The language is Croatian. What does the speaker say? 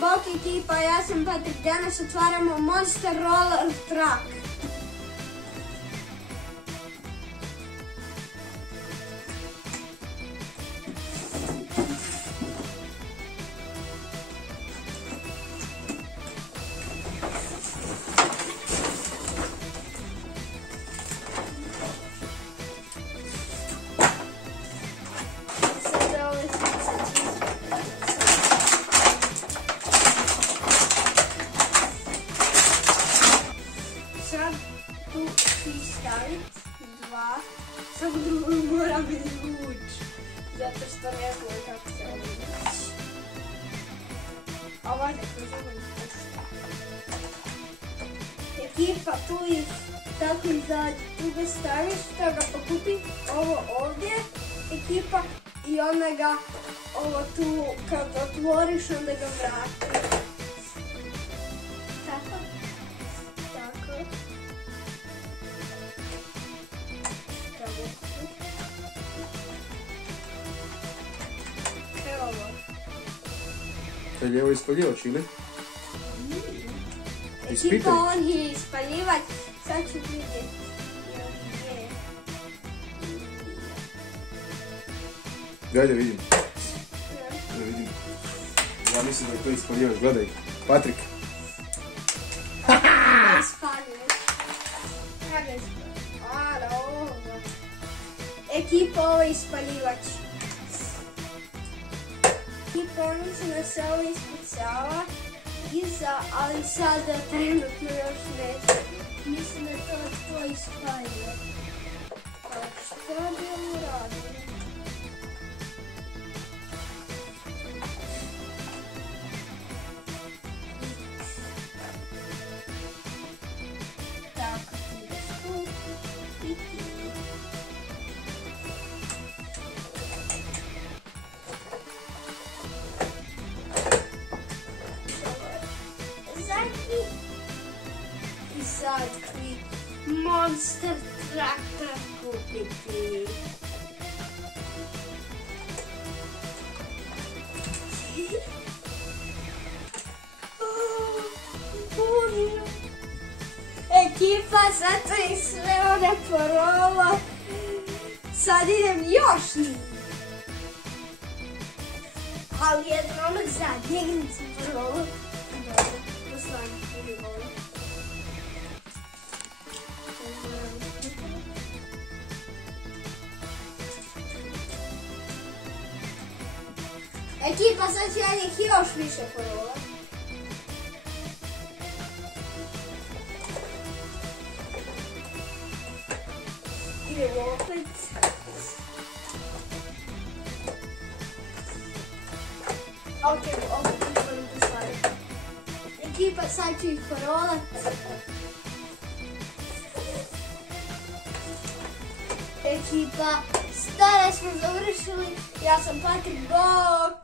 Bok ekipa, ja sam Patrik, danas otvaramo Monster Roller Truck. Sad tu ću staviti dva, samo drugo moram izvući, zato što ne znam kako se ovo izvući. A valjda kroz ovo izvući. Ekipa, tu ih tako izađe, tu ga staviš, to ga pokupi, ovo ovdje, ekipa, i onda ga ovo tu, kad otvoriš, onda ga vrati. Tako. Evo ovo. To je lijevo ispaljivač ili? Ekipa, on je ispaljivač. Sad ću vidjeti. Daj da vidim. Ja mislim da je to ispaljivač. Gledaj. Patrik. Ispaljivač. Kada je ispaljivač? Ekipa, ovo je ispaljivač. Ekipa, on mislim da se ovo ispucava iza, ali sada trenutno još neće. Mislim da to ispaljivač. A što bi ovo radili? I sad Monster Truck kupiti. Ekipa, sad to i sve one porola. Sad idem još niz. Ali jedan onog zadnjeg nisam porola. Dobro, poslani ili ovo. Ekipa, sad ću ja njih još više porola. Idemo opet. Ok, opet moram postaviti. Ekipa, sad ću ih porolat. Ekipa, stara smo završili. Ja sam Patrik, bok!